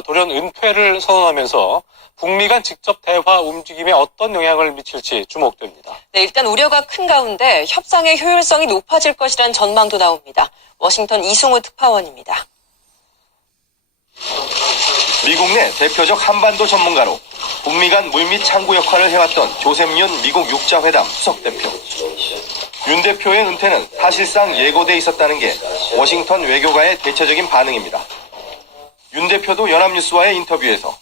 돌연 은퇴를 선언하면서 북미 간 직접 대화 움직임에 어떤 영향을 미칠지 주목됩니다. 네, 일단 우려가 큰 가운데 협상의 효율성이 높아질 것이라는 전망도 나옵니다. 워싱턴 이승우 특파원입니다. 미국 내 대표적 한반도 전문가로 북미 간 물밑 창구 역할을 해왔던 조셉 윤 미국 육자회담 수석대표. 윤 대표의 은퇴는 사실상 예고돼 있었다는 게 워싱턴 외교가의 대체적인 반응입니다. 윤 대표도 연합뉴스와의 인터뷰에서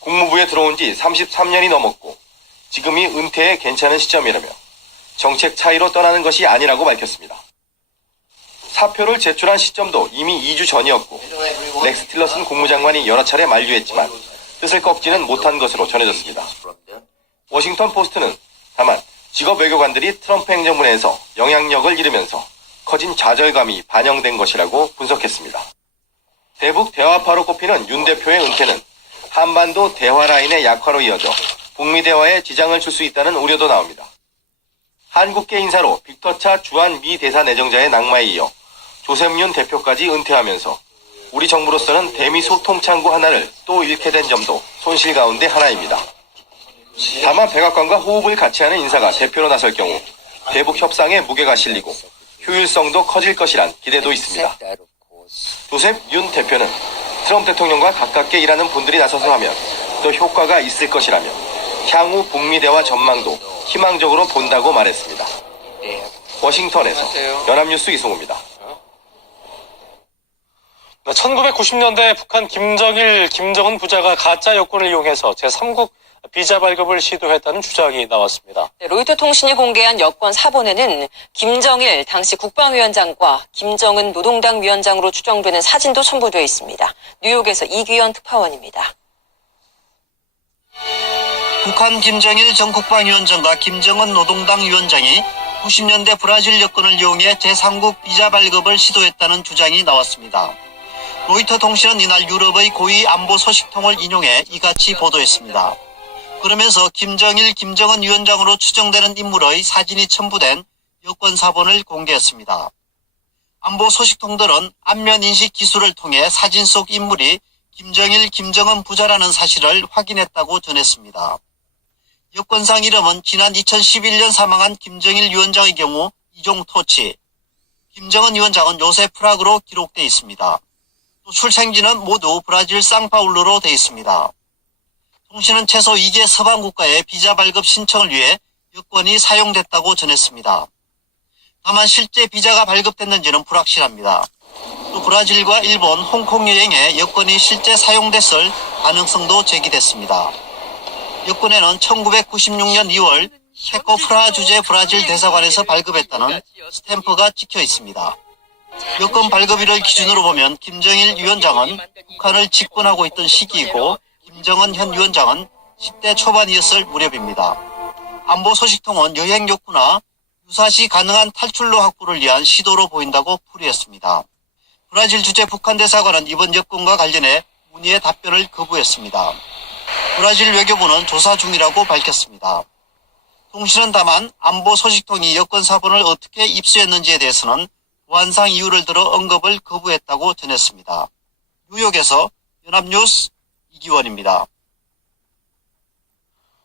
국무부에 들어온 지 33년이 넘었고 지금이 은퇴에 괜찮은 시점이라며 정책 차이로 떠나는 것이 아니라고 밝혔습니다. 사표를 제출한 시점도 이미 2주 전이었고 렉스 틸러슨 국무장관이 여러 차례 만류했지만 뜻을 꺾지는 못한 것으로 전해졌습니다. 워싱턴 포스트는 다만 직업 외교관들이 트럼프 행정부 내에서 영향력을 잃으면서 커진 좌절감이 반영된 것이라고 분석했습니다. 대북 대화파로 꼽히는 윤 대표의 은퇴는 한반도 대화 라인의 약화로 이어져 북미 대화에 지장을 줄 수 있다는 우려도 나옵니다. 한국계 인사로 빅터차 주한 미 대사 내정자의 낙마에 이어 조셉 윤 대표까지 은퇴하면서 우리 정부로서는 대미 소통 창구 하나를 또 잃게 된 점도 손실 가운데 하나입니다. 다만 백악관과 호흡을 같이 하는 인사가 대표로 나설 경우 대북 협상에 무게가 실리고 효율성도 커질 것이란 기대도 있습니다. 조셉 윤 대표는 트럼프 대통령과 가깝게 일하는 분들이 나서서 하면 더 효과가 있을 것이라며 향후 북미 대화 전망도 희망적으로 본다고 말했습니다. 워싱턴에서 연합뉴스 이승우입니다. 1990년대 북한 김정일, 김정은 부자가 가짜 여권을 이용해서 제3국 비자 발급을 시도했다는 주장이 나왔습니다. 네, 로이터 통신이 공개한 여권 사본에는 김정일 당시 국방위원장과 김정은 노동당 위원장으로 추정되는 사진도 첨부되어 있습니다. 뉴욕에서 이규현 특파원입니다. 북한 김정일 전 국방위원장과 김정은 노동당 위원장이 90년대 브라질 여권을 이용해 제3국 비자 발급을 시도했다는 주장이 나왔습니다. 로이터 통신은 이날 유럽의 고위 안보 소식통을 인용해 이같이 보도했습니다. 그러면서 김정일, 김정은 위원장으로 추정되는 인물의 사진이 첨부된 여권 사본을 공개했습니다. 안보 소식통들은 안면 인식 기술을 통해 사진 속 인물이 김정일, 김정은 부자라는 사실을 확인했다고 전했습니다. 여권상 이름은 지난 2011년 사망한 김정일 위원장의 경우 이종토치, 김정은 위원장은 요새 프라그로 기록돼 있습니다. 또 출생지는 모두 브라질 상파울루로 돼 있습니다. 통신은 최소 2개 서방 국가의 비자 발급 신청을 위해 여권이 사용됐다고 전했습니다. 다만 실제 비자가 발급됐는지는 불확실합니다. 또 브라질과 일본, 홍콩 여행에 여권이 실제 사용됐을 가능성도 제기됐습니다. 여권에는 1996년 2월 체코 프라하 주재 브라질 대사관에서 발급했다는 스탬프가 찍혀 있습니다. 여권 발급일을 기준으로 보면 김정일 위원장은 북한을 집권하고 있던 시기이고 김정은 현 위원장은 10대 초반이었을 무렵입니다. 안보 소식통은 여행 욕구나 유사시 가능한 탈출로 확보를 위한 시도로 보인다고 풀이했습니다. 브라질 주재 북한 대사관은 이번 여권과 관련해 문의의 답변을 거부했습니다. 브라질 외교부는 조사 중이라고 밝혔습니다. 통신은 다만 안보 소식통이 여권 사본을 어떻게 입수했는지에 대해서는 보안상 이유를 들어 언급을 거부했다고 전했습니다. 뉴욕에서 연합뉴스 이기원입니다.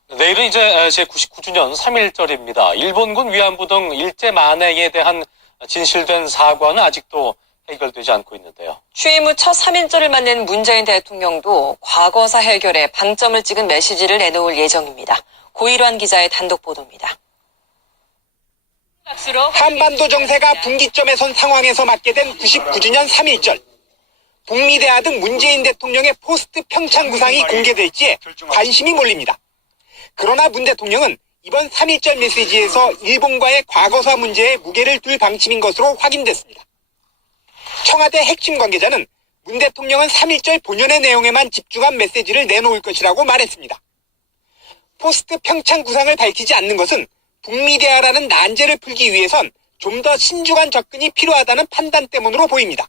내일은 이제 제99주년 3.1절입니다. 일본군 위안부 등 일제 만행에 대한 진실된 사과는 아직도 해결되지 않고 있는데요. 취임 후 첫 3.1절을 맞는 문재인 대통령도 과거사 해결에 방점을 찍은 메시지를 내놓을 예정입니다. 고일환 기자의 단독 보도입니다. 한반도 정세가 분기점에 선 상황에서 맞게 된 99주년 3.1절. 북미 대화 등 문재인 대통령의 포스트 평창 구상이 공개될지에 관심이 몰립니다. 그러나 문 대통령은 이번 3.1절 메시지에서 일본과의 과거사 문제에 무게를 둘 방침인 것으로 확인됐습니다. 청와대 핵심 관계자는 문 대통령은 3.1절 본연의 내용에만 집중한 메시지를 내놓을 것이라고 말했습니다. 포스트 평창 구상을 밝히지 않는 것은 북미 대화라는 난제를 풀기 위해선 좀 더 신중한 접근이 필요하다는 판단 때문으로 보입니다.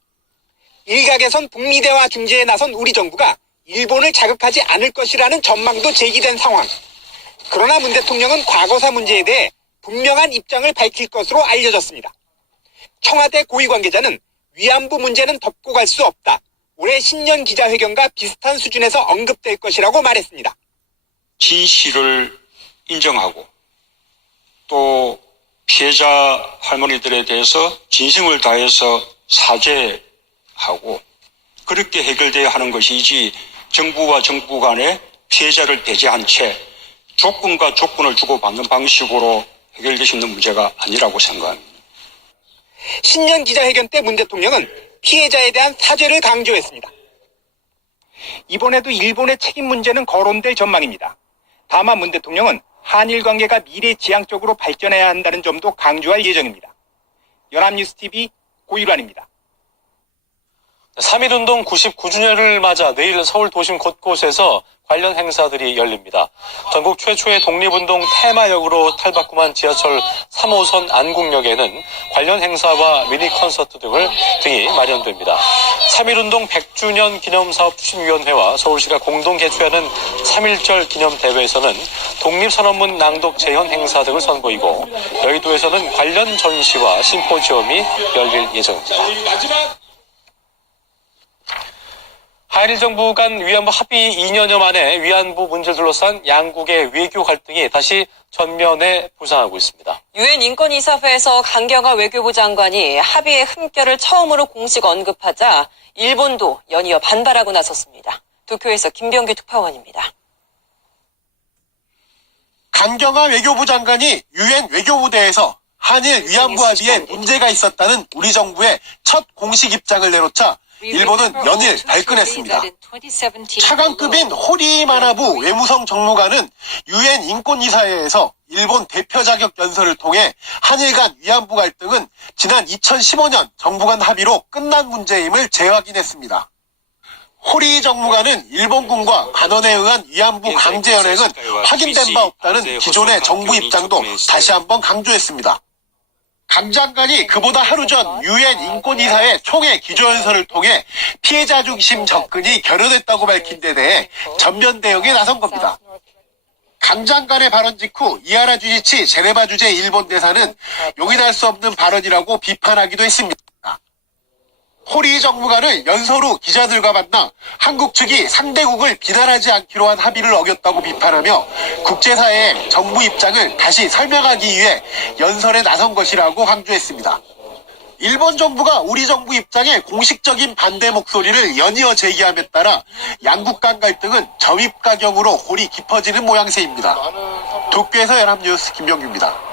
일각에선 북미 대화 중재에 나선 우리 정부가 일본을 자극하지 않을 것이라는 전망도 제기된 상황. 그러나 문 대통령은 과거사 문제에 대해 분명한 입장을 밝힐 것으로 알려졌습니다. 청와대 고위 관계자는 위안부 문제는 덮고 갈 수 없다. 올해 신년 기자회견과 비슷한 수준에서 언급될 것이라고 말했습니다. 진실을 인정하고 또 피해자 할머니들에 대해서 진심을 다해서 사죄하고 그렇게 해결돼야 하는 것이지 정부와 정부 간에 피해자를 배제한 채 조건과 조건을 주고받는 방식으로 해결될 수 있는 문제가 아니라고 생각합니다. 신년 기자회견 때 문 대통령은 피해자에 대한 사죄를 강조했습니다. 이번에도 일본의 책임 문제는 거론될 전망입니다. 다만 문 대통령은 한일 관계가 미래지향적으로 발전해야 한다는 점도 강조할 예정입니다. 연합뉴스TV 고일환입니다. 3.1운동 99주년을 맞아 내일 서울 도심 곳곳에서 관련 행사들이 열립니다. 전국 최초의 독립운동 테마역으로 탈바꿈한 지하철 3호선 안국역에는 관련 행사와 미니 콘서트 등이 마련됩니다. 3.1운동 100주년 기념사업 추진위원회와 서울시가 공동 개최하는 3.1절 기념대회에서는 독립선언문 낭독 재현 행사 등을 선보이고 여의도에서는 관련 전시와 심포지엄이 열릴 예정입니다. 한일 정부 간 위안부 합의 2년여 만에 위안부 문제를 둘러싼 양국의 외교 갈등이 다시 전면에 부상하고 있습니다. 유엔 인권이사회에서 강경화 외교부 장관이 합의의 흠결을 처음으로 공식 언급하자 일본도 연이어 반발하고 나섰습니다. 도쿄에서 김병규 특파원입니다. 강경화 외교부 장관이 유엔 외교부대에서 한일 위안부 합의에 문제가 있었다는 우리 정부의 첫 공식 입장을 내놓자 일본은 연일 발끈했습니다. 차관급인 호리 마나부 외무성 정무관은 유엔 인권이사회에서 일본 대표 자격 연설을 통해 한일 간 위안부 갈등은 지난 2015년 정부 간 합의로 끝난 문제임을 재확인했습니다. 호리 정무관은 일본군과 관원에 의한 위안부 강제 연행은 확인된 바 없다는 기존의 정부 입장도 다시 한번 강조했습니다. 강 장관이 그보다 하루 전 유엔 인권이사회 총회 기조연설을 통해 피해자 중심 접근이 결여됐다고 밝힌 데 대해 전면 대응에 나선 겁니다. 강 장관의 발언 직후 이하라 주지치 제네바 주재 일본 대사는 용인할 수 없는 발언이라고 비판하기도 했습니다. 호리 정무관을 연설 후 기자들과 만나 한국 측이 상대국을 비난하지 않기로 한 합의를 어겼다고 비판하며 국제사회에 정부 입장을 다시 설명하기 위해 연설에 나선 것이라고 강조했습니다. 일본 정부가 우리 정부 입장에 공식적인 반대 목소리를 연이어 제기함에 따라 양국 간 갈등은 점입가경으로 골이 깊어지는 모양새입니다. 도쿄에서 연합뉴스 김병규입니다.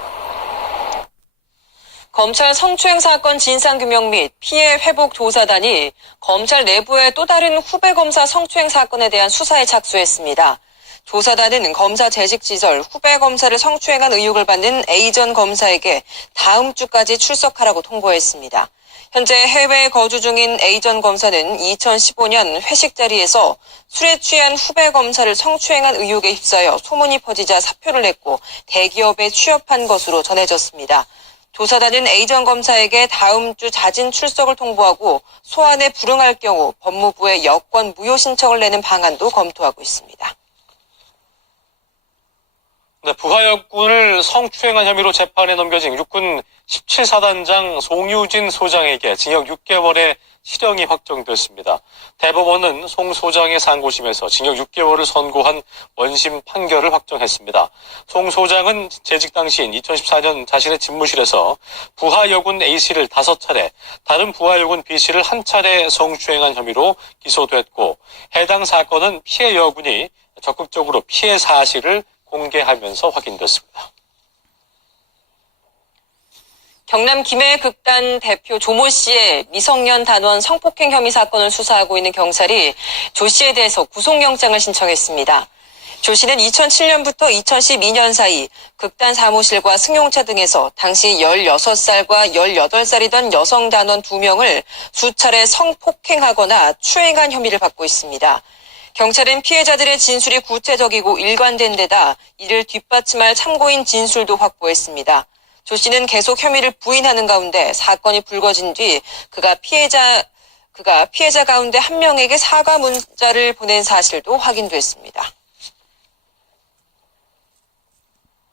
검찰 성추행 사건 진상규명 및 피해 회복 조사단이 검찰 내부의 또 다른 후배 검사 성추행 사건에 대한 수사에 착수했습니다. 조사단은 검사 재직 시절 후배 검사를 성추행한 의혹을 받는 A 전 검사에게 다음 주까지 출석하라고 통보했습니다. 현재 해외에 거주 중인 A 전 검사는 2015년 회식 자리에서 술에 취한 후배 검사를 성추행한 의혹에 휩싸여 소문이 퍼지자 사표를 냈고 대기업에 취업한 것으로 전해졌습니다. 조사단은 A 전 검사에게 다음 주 자진 출석을 통보하고 소환에 불응할 경우 법무부에 여권 무효 신청을 내는 방안도 검토하고 있습니다. 네, 부하역군을 성추행한 혐의로 재판에 넘겨진 육군 17사단장 송유진 소장에게 징역 6개월의 실형이 확정됐습니다. 대법원은 송 소장의 상고심에서 징역 6개월을 선고한 원심 판결을 확정했습니다. 송 소장은 재직 당시인 2014년 자신의 집무실에서 부하여군 A씨를 5차례, 다른 부하여군 B씨를 1차례 성추행한 혐의로 기소됐고 해당 사건은 피해 여군이 적극적으로 피해 사실을 공개하면서 확인됐습니다. 경남 김해극단 대표 조모 씨의 미성년 단원 성폭행 혐의 사건을 수사하고 있는 경찰이 조 씨에 대해서 구속영장을 신청했습니다. 조 씨는 2007년부터 2012년 사이 극단 사무실과 승용차 등에서 당시 16살과 18살이던 여성 단원 2명을 수차례 성폭행하거나 추행한 혐의를 받고 있습니다. 경찰은 피해자들의 진술이 구체적이고 일관된 데다 이를 뒷받침할 참고인 진술도 확보했습니다. 조 씨는 계속 혐의를 부인하는 가운데 사건이 불거진 뒤 그가 피해자 가운데 한 명에게 사과 문자를 보낸 사실도 확인됐습니다.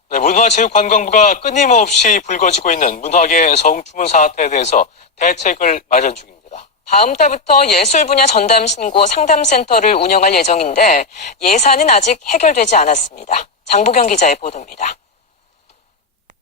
네, 문화체육관광부가 끊임없이 불거지고 있는 문화계 성추문 사태에 대해서 대책을 마련 중입니다. 다음 달부터 예술 분야 전담 신고 상담센터를 운영할 예정인데 예산은 아직 해결되지 않았습니다. 장보경 기자의 보도입니다.